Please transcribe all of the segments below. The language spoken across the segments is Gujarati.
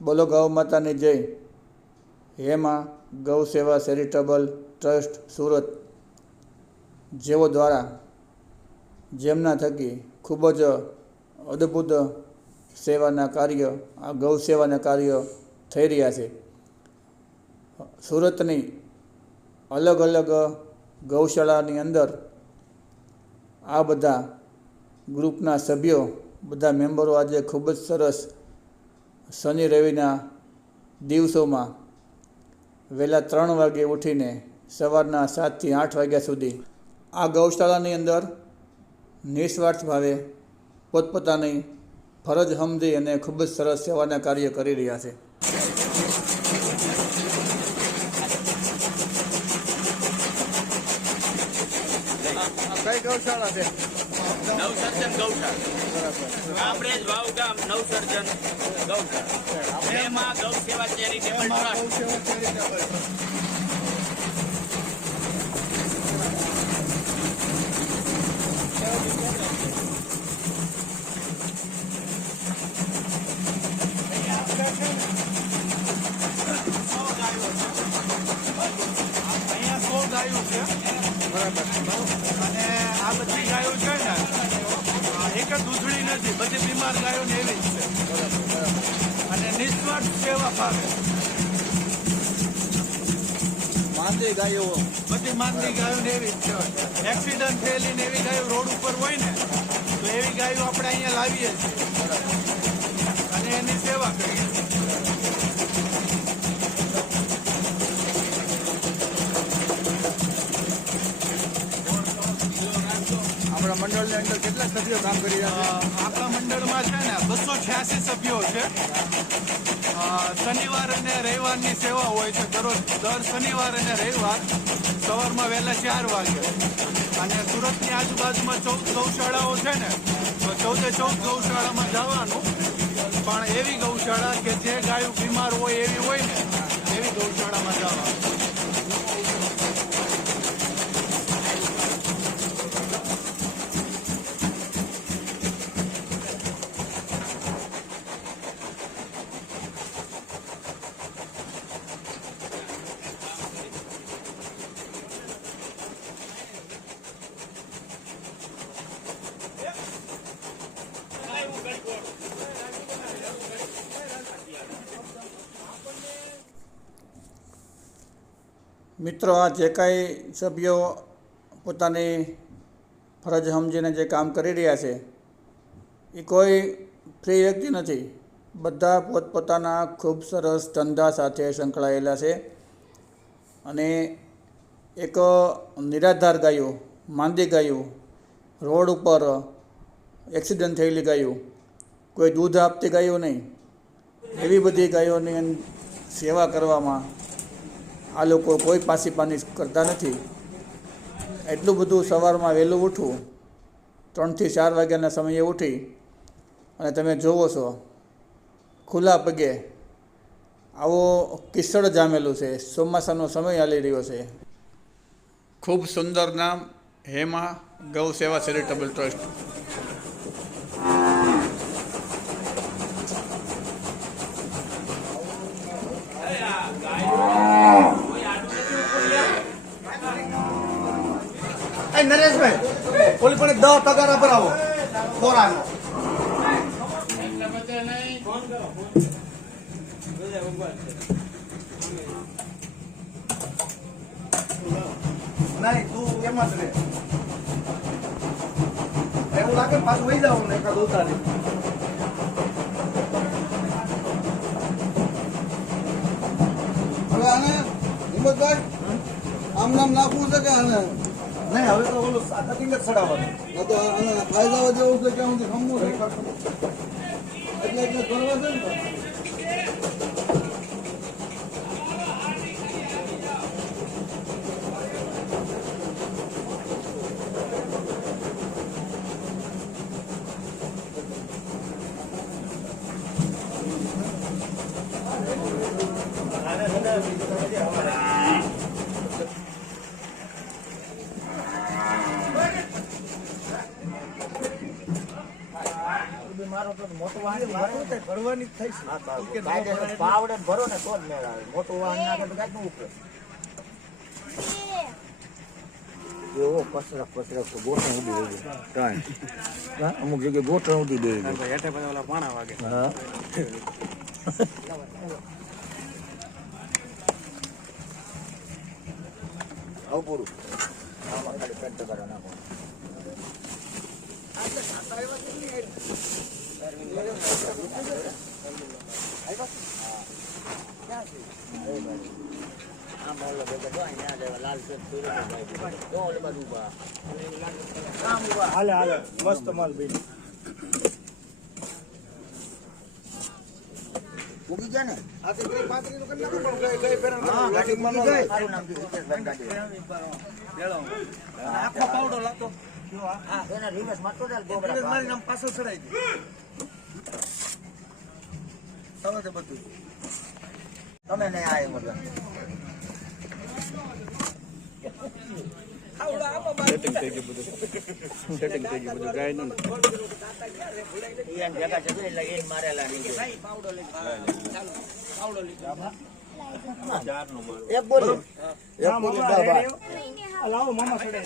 બોલો ગૌ માતાની જય. હેમાં, ગૌ સેવા, ચેરિટેબલ ટ્રસ્ટ, સુરત. જેઓ દ્વારા જેમના થકી ખૂબ જ અદ્ભુત સેવાના કાર્ય, આ ગૌ સેવાના કાર્ય થઈ રહ્યા છે. સુરતની અલગ અલગ ગૌશાળાની અંદર આ બધા ગ્રુપના સભ્યો, બધા મેમ્બરો આજે ખૂબ જ સરસ શનિ રવિના દિવસોમાં વહેલા ત્રણ વાગે ઉઠીને સવારના સાતથી આઠ વાગ્યા સુધી આ ગૌશાળાની અંદર નિસ્વાર્થ ભાવે પોતપોતાની ફરજ સમજી અને ખૂબ જ સરસ સેવાના કાર્ય કરી રહ્યા છે. કઈ ગૌશાળા છે? નવસર્જન ગૌશાળા. કામરેજ વાવ ગામ નવસર્જન ગૌશાળા. એમાં ગૌ સેવા ચેરિટેબલ ટ્રસ્ટ અહીંયા સો ગાયો છે. અને આ બધી ગાયો છે ને એક જ દૂધળી નથી બધી બીમાર ગાયો ને એવી જ છે અને નિસ્વાર્થ સેવા ફાવે માંદી ગાયો. બધી માંદી ગાયો ને એવી જ છે. એક્સિડન્ટ થયેલી ને એવી ગાયો રોડ ઉપર હોય ને, તો એવી ગાયો આપણે અહીંયા લાવીએ છીએ. અને એની સેવા કરીએ છીએ. મંડળની અંદર કેટલા સભ્યો કામ કરી રહ્યા છે? આપણા મંડળમાં છે ને બસો છ્યાસી સભ્યો છે. શનિવાર અને રવિવારની સેવા હોય છે દરરોજ. દર શનિવાર અને રવિવાર સવારમાં વહેલા ચાર વાગે. અને સુરતની આજુબાજુમાં ચૌદ ગૌશાળાઓ છે ને, તો ચૌદે ચૌદ ગૌશાળામાં જવાનું. પણ એવી ગૌશાળા કે જે ગાયું બીમાર હોય એવી હોય ને, એવી ગૌશાળામાં જવાનું. મિત્રો, આ જે કાંઈ સભ્યો પોતાની ફરજ સમજીને જે કામ કરી રહ્યા છે, એ કોઈ ફ્રી વ્યક્તિ નથી. બધા પોતપોતાના ખૂબ સરસ ધંધા સાથે સંકળાયેલા છે અને એક નિરાધાર ગાયો, માંદી ગાયો, રોડ ઉપર એક્સિડન્ટ થયેલી ગાયું, કોઈ દૂધ આપતી ગાયો નહીં. એવી બધી ગાયોની સેવા કરવામાં આ લોકો કોઈ પાસી પાની કરતા નથી. એટલું બધું સવારમાં વહેલું ઉઠવું ત્રણથી ચાર વાગ્યાના સમયે ઉઠી અને તમે જોવો છો, ખુલ્લા પગે આવો કિસ્સળ જામેલું છે, ચોમાસાનો સમય ચાલી રહ્યો છે. ખૂબ સુંદર નામ, હેમા ગૌ સેવા ચેરિટેબલ ટ્રસ્ટ એ નરેશભાઈ ઓલી પણ દસ પગાર ભરાવો. ખોરાનો નહીં, તું એમાં જ રે. એવું લાગે પાછું વહી જાવ ને એકાદ ઉતારી. હવે આને હિંમતભાઈ, આમ નામ નાખવું છે કે આને? નહીં હવે તો ઓલું કટિંગ જ ચડાવવાનું. તો આને ફાયદા જેવું છે કે હું સમવું એટલે એટલે કરવા છે ને મારો તો મોટો વાહન મારો ભરવાની જ થઈ છે. કે ન ભરાય એટલે- પાવડે ભરો ને તો જ મેળ આવે. મોટું વાહન નાખે તો કાંઈ ન ઉપડે. એવો પસરક પસરક ગોઠણ ઉડી રહી ત્રણ હા, અમુક જગ્યાએ ગોઠણ ઉડી બે હેઠે બધા ઓલા પાણા વાગે. હા. આવું પૂરું. આમાં ખાલી પેન્ટ કરવા નાખો હાલે હાલે. મસ્ત માલ ભાઈ. ઉગી ગયા ને? આ તો ગઈ નું કરી નાખું પણ ગઈ- ગઈ ફેરા હા, ગાડીમાં ન ગાડી સારું નામ છે, હિતેશભાઈ ગાડી. આખો પાવડો લાગતો મારેલા નહીં જોઈ. એક બોલી. એક બોલી બાબા. લાવો મામા સડે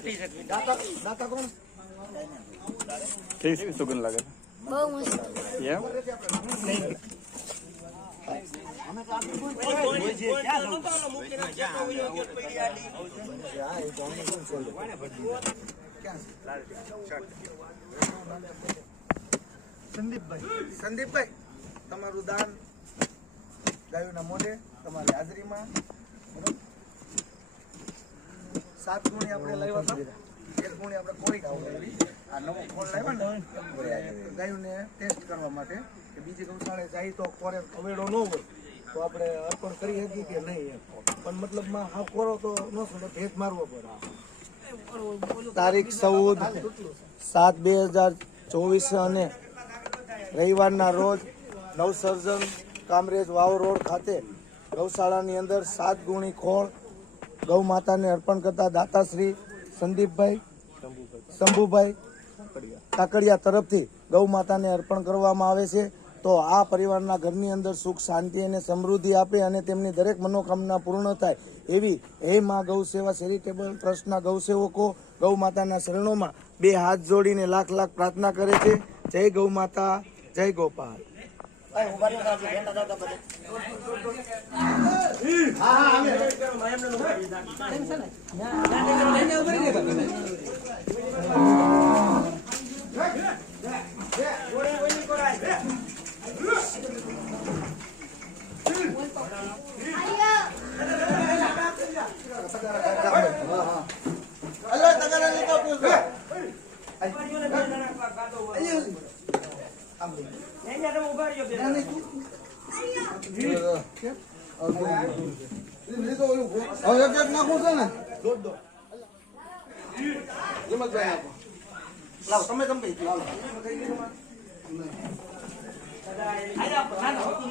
દાતા દાતા કોણ? ઠીક છે સુગંધ લાગે? બહુ મસ્ત. એમ? સંદીપભાઈ સંદીપભાઈ તમારું દાન ગાયોના મોઢે, તમારી હાજરીમાં. સાત ગુણી આપણે લાવ્યા હતા. એક ગુણી આપણે કોરી લાવી. આ નવો ફોન લાવ્યા ને ગાયોને ટેસ્ટ કરવા માટે કે બીજી ગૌશાળે જાય તો કોરે અવેડો ન હોય. તો આપણે અર્પણ કરી શકીએ કે નહીં પણ મતલબમાં હા, કોરો તો ન શું ભેદ મારવો પડે તારીખ ચૌદ સાત બે હજાર ચોવીસ અને રવિવારના રોજ નવસર્જન કામરેજ વાવ રોડ ખાતે ગૌશાળાની અંદર સાત ગુણી ખોળ ગૌ માતાને અર્પણ કરતા દાતાશ્રી સંદીપભાઈ, શંભુભાઈ કાકડિયા તરફથી ગૌ માતાને અર્પણ કરવામાં આવે છે. તો આ પરિવારના ઘરની અંદર સુખ, શાંતિ અને સમૃદ્ધિ આપે અને તેમની દરેક મનોકામના પૂર્ણ થાય એવી હે માં ગૌ સેવા ચેરિટેબલ ટ્રસ્ટના ગૌસેવકો ગૌ માતાના શરણોમાં બે હાથ જોડીને લાખ લાખ પ્રાર્થના કરે છે. જય ગૌ માતા, જય ગોપાલ. એ ઊભા રહ્યો બાજુ, ભેંડા દાદા બધે. અલ્યા તગારા લેતા પૂછો લીધો ઓલું હવે એક એક નાખું છે ને હિંમતભાઈ આપો લાવો તમે તમે લાવો આપણે હાલતું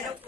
જાવ.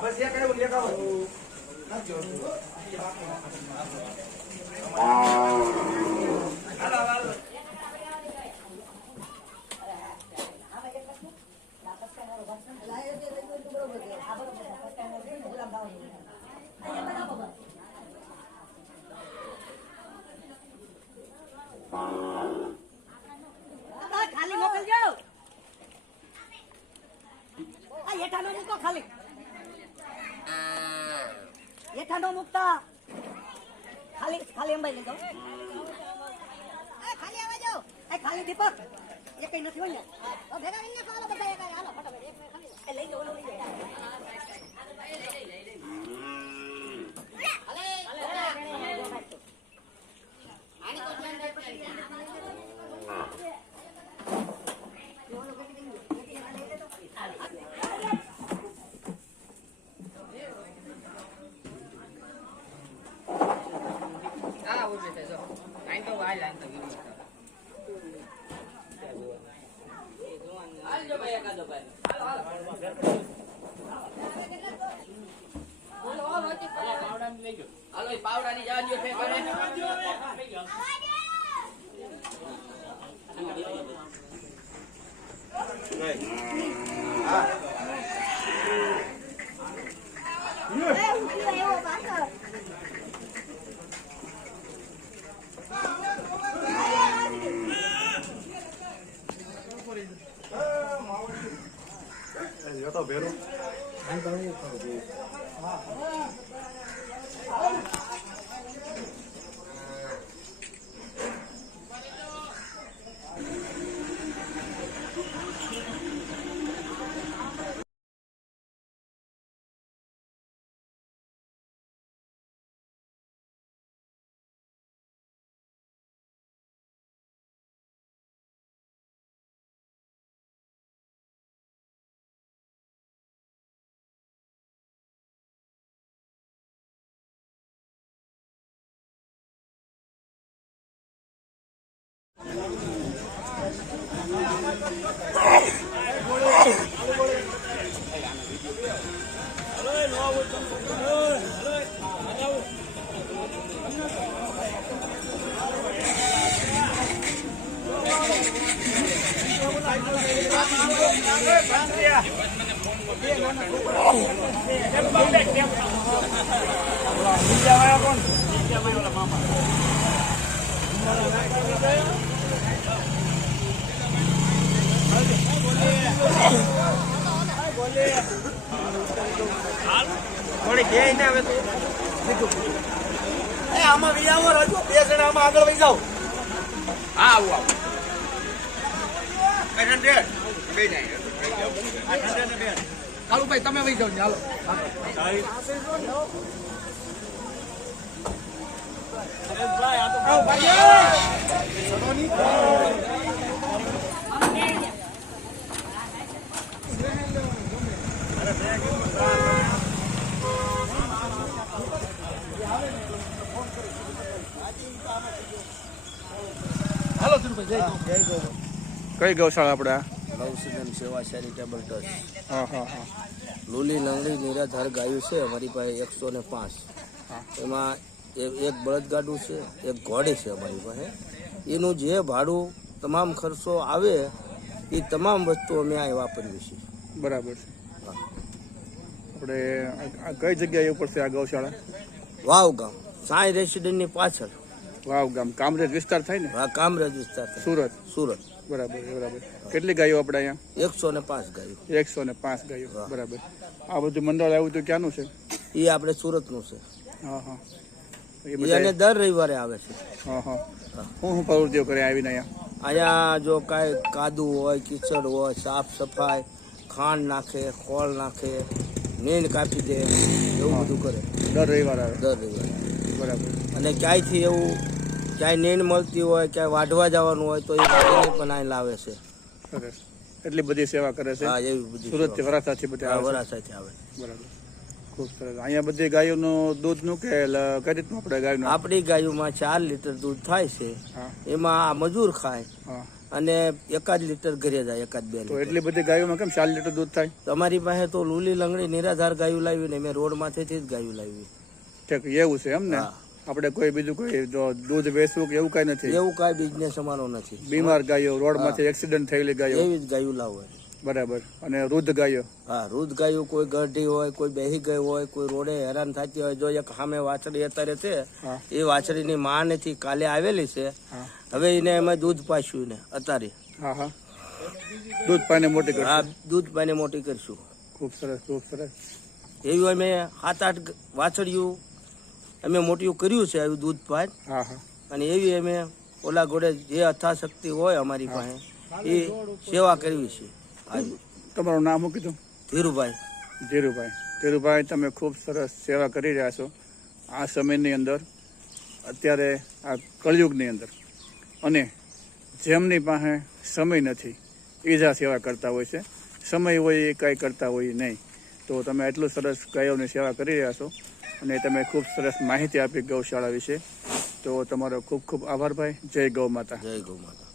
બસ એક આવ્યું એક આવો નાખજો ખાલી હેઠા મૂકો ખાલી હેઠા નો મુકતા. ખાલી ખાલી અંબાઈ લઈ જાઓ. ખાલી આવવા જાઓ. એ ખાલી દીપક. એ કઈ નથી હોય ને? ભેગા રહીને ચાલો બધા એક હાલો ફટાફટ એક ખાલી. લઈ જાઓ લઈ જાઓ. પાવડાની જવા દ્યો છે કરે એ ઉઠી આવ્યો પાછળ એ આમાં વી આવો રાજુ બે જણા આમાં આગળ વહી જાઓ. હા આવું આવું. કાળુભાઈ તમે વહી જાઓ ચાલો ભાઈ ગૌ કઈ ગૌશાળા આપણે આ? નવસીદન સેવા ચેરિટેબલ ટ્રસ્ટ. હા હા હા. લોલી લંગડી નિરાધાર ગાયું છે અમારી પાસે એકસો ને પાંચ. એમાં એક બળદગાડું છે એક ઘોડી છે અમારી પાસે. એનું જે ભાડું તમામ ખર્ચો આવે એ તમામ વસ્તુ અમે અહીં વાપરીએ છીએ. બરાબર છે. આપણે આ- આ કઈ જગ્યાએ ઉપર છે આ ગૌશાળા? વાવ ગામ. સાંઈ રેસિડેન્ટની પાછળ. વાવ ગામ. કામરેજ વિસ્તાર થાય ને? હા કામરેજ વિસ્તાર થાય. સુરત. સુરત. બરાબર બરાબર. કેટલી ગાયો આપણે અહીંયા? એકસો ને પાંચ ગાયું. એકસો ને પાંચ ગાયો. બરાબર. આ બધું મંડળ આવ્યું તો ક્યાંનું છે? એ આપણે સુરતનું છે. હા હા. એ એ બધા અને દર રવિવારે આવે છે. હા હા. હું. હું પ્રવૃત્તિઓ કરે આવીને અહીંયા? અહીંયા જો કાંઈ કાદુ હોય કિચડ હોય સાફ સફાઈ ખાંડ નાખે ખોળ નાખે નીંદ કાપી દે એવું બધું કરે. દર રવિવાર આવે. દર રવિવારે. બરાબર. અને ક્યાંયથી એવું ક્યાંય નીંદ મળતી હોય ક્યાંય વાઢવા જવાનું હોય તો એ વાઢીને પણ અહીં લાવે છે. સરસ. એટલી બધી સેવા કરે છે? હા એવી બધી સુરતથી સેવા. વરાછાથી બધા વરાસાથી આવે આવે. બરાબર. ખૂબ સરસ. અહીંયા બધી ગાયોનું દૂધનું કે કઈ રીતનું આપણે ગાયનું? આપણી ગાયોમાં ચાર લીટર દૂધ થાય છે. એમાં આ મજૂર ખાય અને એકાદ લીટર ઘરે જાય એકાદ બે તો એટલી બધી ગાયોમાં કેમ ચાર લીટર દૂધ થાય? તમારી પાસે તો લૂલી લંગડી નિરાધાર ગાયું લાવી ને મેં રોડમાંથી જ ગાયું લાવી. એવું છે એમ ને. આપણે કોઈ બીજું કોઈ જો દૂધ વેચવું કે એવું કઈ નથી. એવું કાંઈ બિઝનેસ અમારો નથી. બીમાર ગાયો રોડમાંથી એક્સિડન્ટ થયેલી ગાયો. એવી જ ગાયું લાવે બરાબર. અને વૃદ્ધ ગાયો. હા રૂદ ગાયો કોઈ ગઢી હોય કોઈ બેહી ગઈ હોય કોઈ રોડે હેરાન થતી હોય જો એક સામે વાછડી અત્યારે છે હા. એ વાછડીની માં નથી કાલે આવેલી છે. હવે એને એમાં દૂધ પાછું ને અત્યારે. હા હા. દૂધ પાણી મોટી કરશે. દૂધ પાઈને મોટી કરશું. ખૂબ સરસ ખૂબ સરસ. એવી અમે સાત આઠ વાછડિયું અમે મોટિયું કર્યું છે આવી દૂધ પાટ હા હા. અને એવી અમે ઓલા ઘોડે જે અથાશક્તિ હોય અમારી પાસે એ સેવા કરવી છે. તમારું નામ શું કીધું? ધીરુભાઈ. ધીરુભાઈ. ધીરુભાઈ તમે ખૂબ સરસ સેવા કરી રહ્યા છો આ સમયની અંદર. અત્યારે આ કળયુગની અંદર. અને જેમની પાસે સમય નથી એ જ સેવા કરતા હોય છે. સમય હોય એ કાંઈ કરતા હોય નહીં. તો તમે એટલું સરસ ગાયોની સેવા કરી રહ્યા છો. અને તમે ખૂબ સરસ માહિતી આપી ગૌશાળા વિશે. તો તમારો ખૂબ ખૂબ આભાર ભાઈ. જય ગૌ માતા. જય ગૌ માતા.